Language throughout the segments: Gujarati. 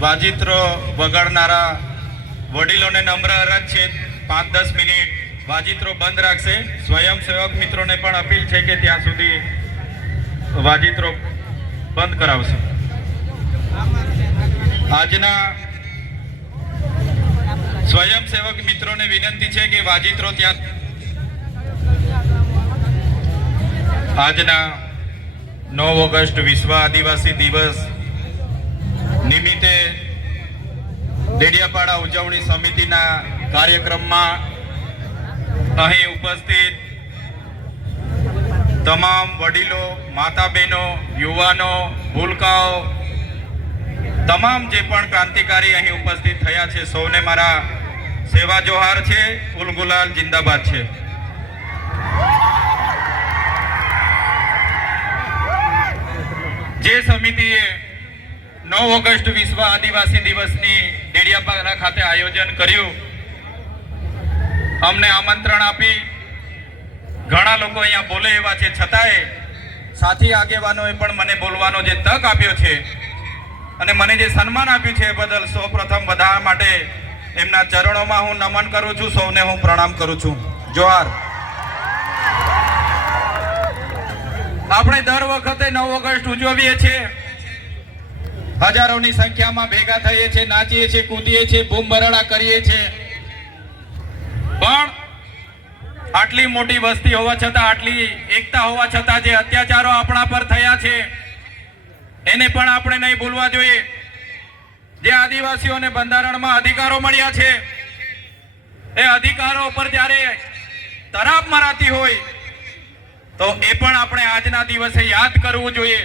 વાજિત્રો વગાડનારા વડીલોને નમ્ર અરજ છે 5-10 મિનિટ વાજિત્રો બંધ રાખશે. સ્વયંસેવક મિત્રોને પણ અપીલ છે કે ત્યાં સુધી વાજિત્રો બંધ કરાવશે. આજના સ્વયંસેવક મિત્રોને વિનંતી છે કે વાજિત્રો ત્યાં આજના 9 ઓગસ્ટ વિશ્વ આદિવાસી દિવસ નિમિત્તે ડેડિયાપાડા ઉજવણી સમિતિના કાર્યક્રમમાં અહીં ઉપસ્થિત તમામ વડીલો, માતા બહેનો, યુવાનો, ભૂલકાઓ, તમામ જે પણ ક્રાંતિકારી અહીં ઉપસ્થિત થયા છે સૌને મારા સેવા જોહાર છે. ઉલ ગુલાલ જિંદાબાદ છે. જે સમિતિએ 9 ઓગસ્ટ વિશ્વ આદિવાસી દિવસની ડેડિયાપાડા ખાતે આયોજન કર્યું, અમને આમંત્રણ આપી ઘણા લોકો અહીંયા બોલે એવા છે, છતાંય સાથી આગેવાનોએ પણ મને બોલવાનો જે તક આપ્યો છે અને મને જે સન્માન આપ્યું છે એ બદલ સૌપ્રથમ બધા માટે એમના ચરણોમાં હું નમન કરું છું. સૌને હું પ્રણામ કરું છું. જોહાર. આપણે દર વખતે 9 ઓગસ્ટ ઉજવીએ છીએ, હજારોની સંખ્યામાં ભેગા થઈએ છીએ, નાચીએ છીએ, કૂદીએ છીએ, બૂમ બરાડા કરીએ છીએ, પણ આટલી મોટી વસ્તી હોવા છતાં, આટલી એકતા હોવા છતાં જે અત્યાચારો આપણા પર થયા છે એને પણ આપણે નહીં ભૂલવા જોઈએ. જે આદિવાસીઓને બંધારણમાં અધિકારો મળ્યા છે એ અધિકારો પર જ્યારે તરાપ મરાતી હોય તો એ પણ આપણે આજના દિવસે યાદ કરવું જોઈએ.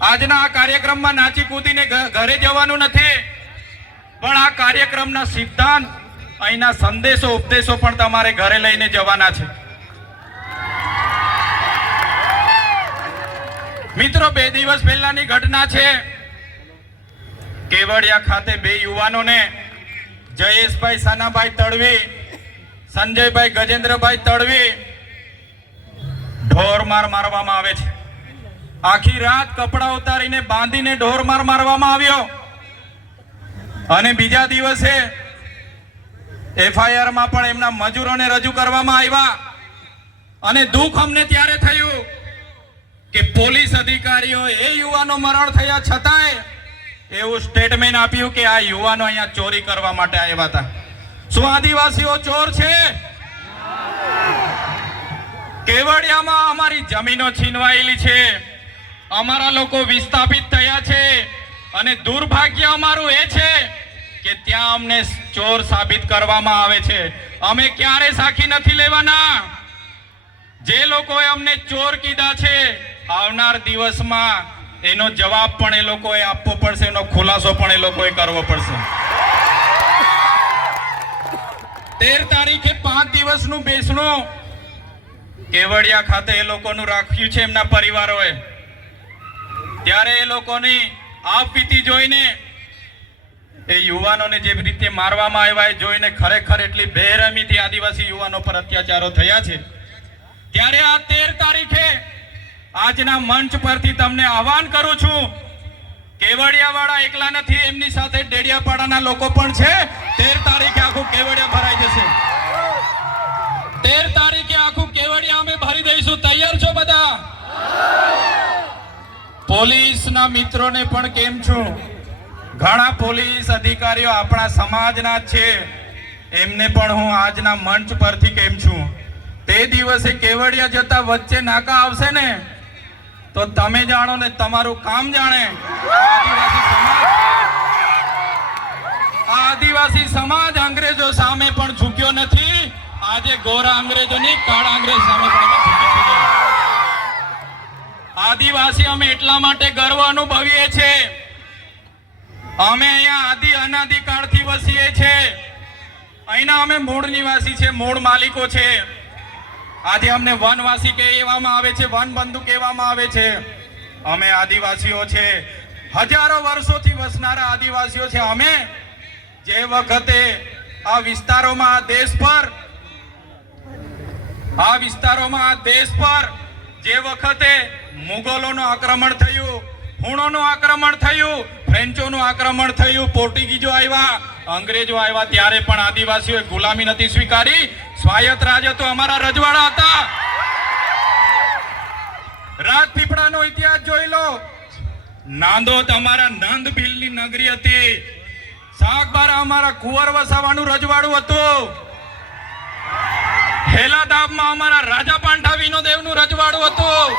આજના આ કાર્યક્રમમાં નાચી કૂદીને ઘરે જવાનું નથી, પણ આ કાર્યક્રમના સિદ્ધાંત, અહીંના સંદેશો, ઉપદેશો પણ તમારે ઘરે લઈને જવાના છે. મિત્રો, 2 દિવસ પહેલાની ઘટના છે. કેવડિયા ખાતે 2 યુવાનોને, જયેશભાઈ સાનાભાઈ તડવી, સંજયભાઈ ગજેન્દ્રભાઈ તડવી, ઢોરમાર મારવામાં આવે છે. આખી રાત કપડા ઉતારીને બાંધીને ઢોરમાર મારવામાં આવ્યો અને બીજા દિવસે FIR માં પણ એમના મજૂરોને રજૂ કરવામાં આવ્યા. અને દુઃખ અમને ત્યારે થયું કે પોલીસ અધિકારીઓ એ યુવાનો મરણ થયા છતાંય એવું સ્ટેટમેન્ટ આપ્યું કે આ યુવાનો અહીંયા ચોરી કરવા માટે આવ્યા હતા. શું આદિવાસીઓ ચોર છે? કેવડિયામાં અમારી જમીનો છીનવાયેલી છે, અમારા લોકો વિસ્થાપિત થયા છે અને દુર્ભાગ્ય અમારું એ છે કે ત્યાં અમને ચોર સાબિત કરવામાં આવે છે. અમે ક્યારે સાખી નથી લેવાના. જે લોકોએ અમને ચોર કીધા છે, આવનાર દિવસમાં એનો જવાબ પણ એ લોકોએ આપવો પડશે, એનો ખુલાસો પણ એ લોકોએ કરવો પડશે. 13 તારીખે 5 દિવસનું બેસણું કેવડિયા ખાતે એ લોકોનું રાખ્યું છે એમના પરિવારોએ. ત્યારે એ લોકોની આપવીતી જોઈને, એ યુવાનોને જે રીતે મારવામાં આવ્યા એ જોઈને ખરેખર એટલી બેરહેમીથી આદિવાસી યુવાનો પર અત્યાચારો થયા છે. ત્યારે આ 13 તારીખે આજના મંચ પરથી તમને આહવાન કરું છું, કેવડિયાવાળા એકલા નથી, એમની સાથે ડેડિયાપાડાના લોકો પણ છે. 13 તારીખે આખું કેવડિયા ભરાઈ જશે. 13 તારીખે આખું કેવડિયા અમે ભરી દઈશું. તૈયાર છો બધા? પોલીસના મિત્રોને પણ કેમ છું, ઘણા પોલીસ અધિકારીઓ આપણા સમાજના છે, એમને પણ હું આજના મંચ પરથી કેમ છું. તે દિવસે કેવડિયા જતા વચ્ચે નાકા આવશે ને તો તમે જાણો ને તમારું કામ જાણે. આદિવાસી સમાજ અંગ્રેજો સામે પણ ઝૂક્યો નથી. આજે ગોરા અંગ્રેજોની કાળા અંગ્રેજ સામે પણ ઝૂક્યો. આદિવાસી અમે એટલા માટે ગર્વ અનુભવીએ છીએ, અમે અહીંયા આદિ અનાદિ કાળથી વસીએ છીએ. અહીંના અમે મૂળ નિવાસી છે, મૂળ માલિકો છે. આજે અમને વનવાસી કહેવામાં આવે છે, વનબંધુ કહેવામાં આવે છે. અમે આદિવાસીઓ છે, હજારો વર્ષોથી વસનારા આદિવાસીઓ છે. અમે જે વખતે આ વિસ્તારોમાં, આ દેશ પર જે વખતે મુગલોનું આક્રમણ થયું, હુણોનું આક્રમણ થયું, ફ્રેન્ચોનું આક્રમણ થયું, પોર્ટુગીઝો આવ્યા, અંગ્રેજો આવ્યા, ત્યારે પણ આદિવાસીઓએ ગુલામી નથી સ્વીકારી. સ્વાયત્ત રાજ હતો, અમારા રજવાડા હતા. રાજપીપળાનો ઇતિહાસ જોઈ લો. નાંદોદ અમારા નંદ ભીલની નગરી હતી. સાગબારા અમારા કુંવર વસાવાનું રજવાડું હતું. હેલાદાબમાં અમારા રાજા પાંઠા વિનોદેવનું રજવાડું હતું.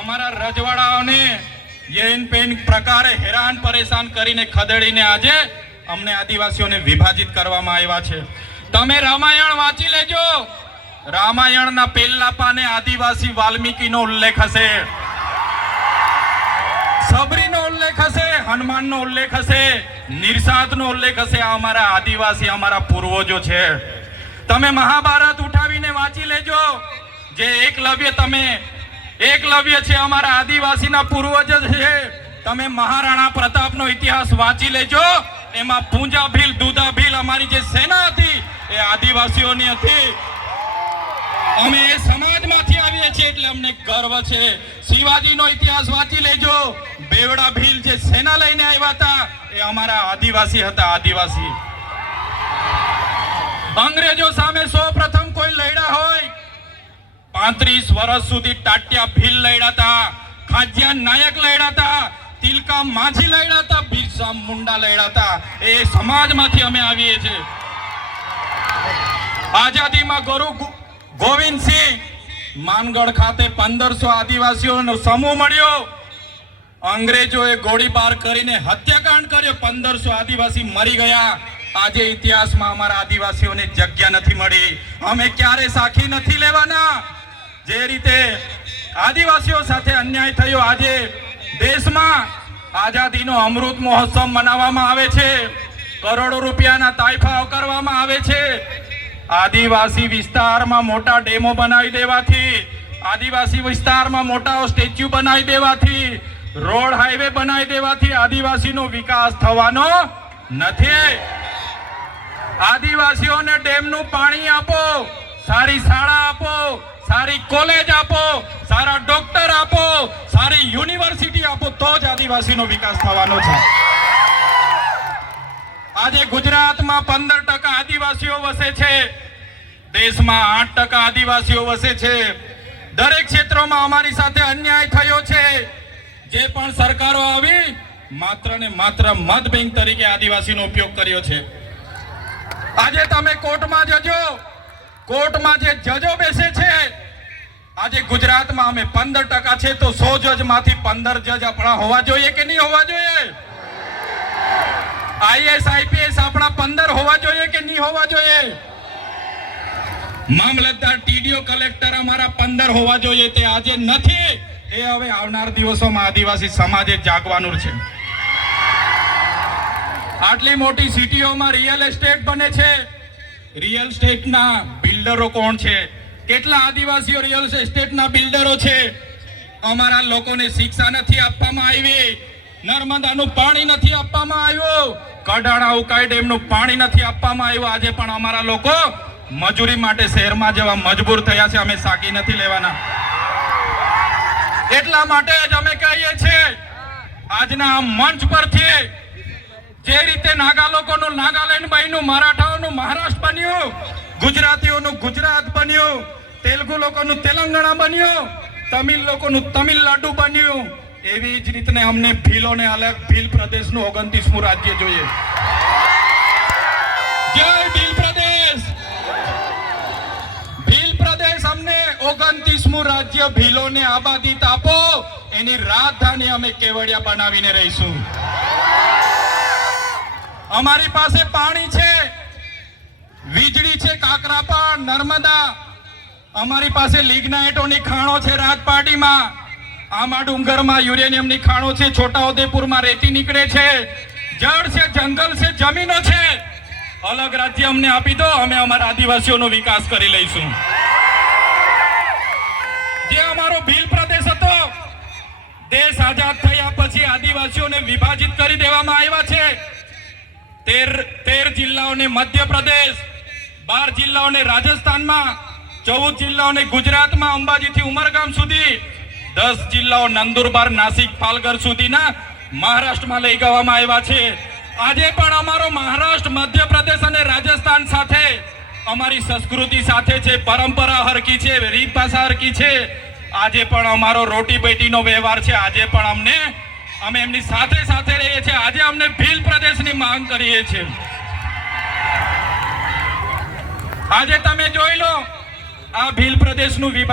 અમારા રજવાડાઓને યેન પેન પ્રકારે હેરાન પરેશાન કરીને ખદેડીને આજે અમને આદિવાસીઓને વિભાજિત કરવામાં આવ્યા છે. તમે રામાયણ વાંચી લેજો. રામાયણના પહેલા પાને આદિવાસી વાલ્મીકીનો ઉલ્લેખ હશે, સબરીનો ઉલ્લેખ હશે, હનુમાનનો ઉલ્લેખ હશે, નિર્સાદનો ઉલ્લેખ હશે. આ અમારા આદિવાસી, અમારા પૂર્વજો છે. તમે મહાભારત ઉઠાવીને વાંચી લેજો. જે એકલવ્ય છે અમારા આદિવાસીના પૂર્વજ છે. તમે મહારાણા પ્રતાપનો ઇતિહાસ વાંચી લેજો. એમાં પૂંજા ભીલ, દુધા ભીલ અમારી જે સેના હતી એ આદિવાસીઓની હતી. અમે એ સમાજમાંથી આવીએ છીએ એટલે અમને ગર્વ છે. શિવાજીનો ઇતિહાસ વાંચી લેજો. બેવડા ભીલ જે સેના લઈને આવ્યા હતા એ અમારા આદિવાસી હતા. આદિવાસી અંગ્રેજો સામે સૌપ્રથમ કોઈ લડ્યા હોય 35 વર્ષ સુધી ટાટિયા ભીલ લડ્યા હતા, ખાજિયા નાયક લડ્યા હતા, તિલકા માઝી લડ્યા હતા, બિરસા મુંડા લડ્યા હતા. એ સમાજમાંથી અમે આવીએ છીએ. આઝાદીમાં ગુરુ ગોવિંદસિંહ માનગઢ ખાતે 1500 આદિવાસીઓનો સમૂહ મળ્યો. અંગ્રેજોએ ગોળીબાર કરીને હત્યાકાંડ કર્યો. 1500 આદિવાસી મરી ગયા. આજે ઇતિહાસમાં અમારા આદિવાસીઓને જગ્યા નથી મળી. અમે ક્યારે સાખી નથી લેવાના. જે રીતે આદિવાસીઓ સાથે અન્યાય થયો, આજે દેશમાં આઝાદીનો અમૃત મહોત્સવ મનાવવામાં આવે છે. કરોડો રૂપિયાના તાઇફાઓ કરવામાં આવે છે. આદિવાસી વિસ્તારમાં મોટા ડેમો બનાવી દેવાથી, આદિવાસી વિસ્તારમાં મોટા સ્ટેચ્યુ બનાવી દેવાથી, રોડ હાઈવે બનાવી દેવાથી આદિવાસીનો વિકાસ થવાનો નથી. આદિવાસીઓને ડેમનું પાણી આપો, સારી શાળા આપો, સારી કોલેજ આપો, સારા ડોક્ટર આપો, સારી યુનિવર્સિટી આપો, તો જ આદિવાસીનો વિકાસ થવાનો છે. આજે ગુજરાતમાં 15% આદિવાસીઓ વસે છે. દેશમાં 8% આદિવાસીઓ વસે છે. દરેક ક્ષેત્રોમાં અમારી સાથે અન્યાય થયો છે. જે પણ સરકારો આવી માત્ર ને માત્ર મત બેંક તરીકે આદિવાસીનો ઉપયોગ કર્યો છે. આજે તમે કોર્ટમાં જજો, કોર્ટમાં જે જજો બેસે છે, આજે ગુજરાતમાં અમે 15% છે તો 100 જજમાંથી 15 જજ આપણા હોવા જોઈએ કે નહીં હોવા જોઈએ? આઈએસ આઈપીએસ આપણા 15 હોવા જોઈએ કે નહીં હોવા જોઈએ? મામલતદાર, ટીડીઓ, કલેક્ટર અમારા 15 હોવા જોઈએ. તે આજે નથી. એ હવે આવનાર દિવસોમાં આદિવાસી સમાજે જાગવાનું છે. આટલી મોટી સિટીઓમાં રિયલ એસ્ટેટ બને છે. રિયલ એસ્ટેટના બિલ્ડરો કોણ છે? કેટલા આદિવાસીઓ રિયલ એસ્ટેટના બિલ્ડરો છે? અમારા લોકોને શિક્ષા નથી આપવામાં આવી, નર્મદાનું પાણી નથી આપવામાં આવ્યું, કડાણા ઉકાઈ ડેમનું પાણી નથી આપવામાં આવ્યું. આજે પણ અમારા લોકો મજૂરી માટે શહેરમાં જવા મજબૂર થયા છે. અમે સાકી નથી લેવાના. એટલા માટે જ અમે કહીએ છીએ આજના મંચ પરથી, જે રીતે નાગા લોકોનું નાગાલેન્ડ બન્યું, મરાઠાઓનું મહારાષ્ટ્ર બન્યું, ગુજરાતીઓનું ગુજરાત બન્યું, તેલુગુ લોકોનું તેલંગાણા બન્યું, તમિલ લોકોનું તમિલનાડુ બન્યું, એવી જ રીતે અમને ભીલોને અલગ ભીલ પ્રદેશનું 29મું રાજ્ય જોઈએ. જય ભીલ પ્રદેશ. ભીલ પ્રદેશ અમને 29મું રાજ્ય ભીલોને આબાદી આપો. એની રાજધાની અમે કેવડિયા બનાવીને રહીશું. અમારી પાસે પાણી છે, વીજળી છે, કાકરાપા, નર્મદા. અમારી પાસે લિગ્નાઇટોની ખાણો છે રાજપાટીમાં, આમા ડુંગરમાં યુરેનિયમની ખાણો છે, છોટાઉદેપુરમાં રેતી નીકળે છે, જળ છે, જંગલ છે, જમીનો છે. અલગ રાજ્ય અમને આપી દો, અમે અમારા આદિવાસીઓનો વિકાસ કરી લઈશું. જે અમારો ભીલ પ્રદેશ હતો, દેશ આઝાદ થયા પછી આદિવાસીઓને વિભાજિત કરી દેવામાં આવ્યા છે. 13 જિલ્લાઓને મધ્યપ્રદેશ, 12 જિલ્લાઓને રાજસ્થાનમાં, 14 જિલ્લાઓને ગુજરાતમાં, અંબાજીથી ઉમરગામ સુધી, 10 જિલ્લાઓ નંદુરબાર, નાસિક, પાલઘર સુધીના મહારાષ્ટ્રમાં લઈ જવામાં આવ્યા છે. આજે પણ અમારો મહારાષ્ટ્ર, મધ્યપ્રદેશ અને રાજસ્થાન સાથે અમારી સંસ્કૃતિ સાથે છે, પરંપરા હરકી છે, રીત ભાષા હરકી છે. આજે પણ અમારો રોટી બેટીનો વ્યવહાર છે. આજે પણ અમે એમની સાથે સાથે રહીએ છીએ. આજે અમને ભીલ પ્રદેશની માંગ કરીએ છીએ. આજે તમે જોઈ લો, આ ભીલ પ્રદેશનું વિભાગ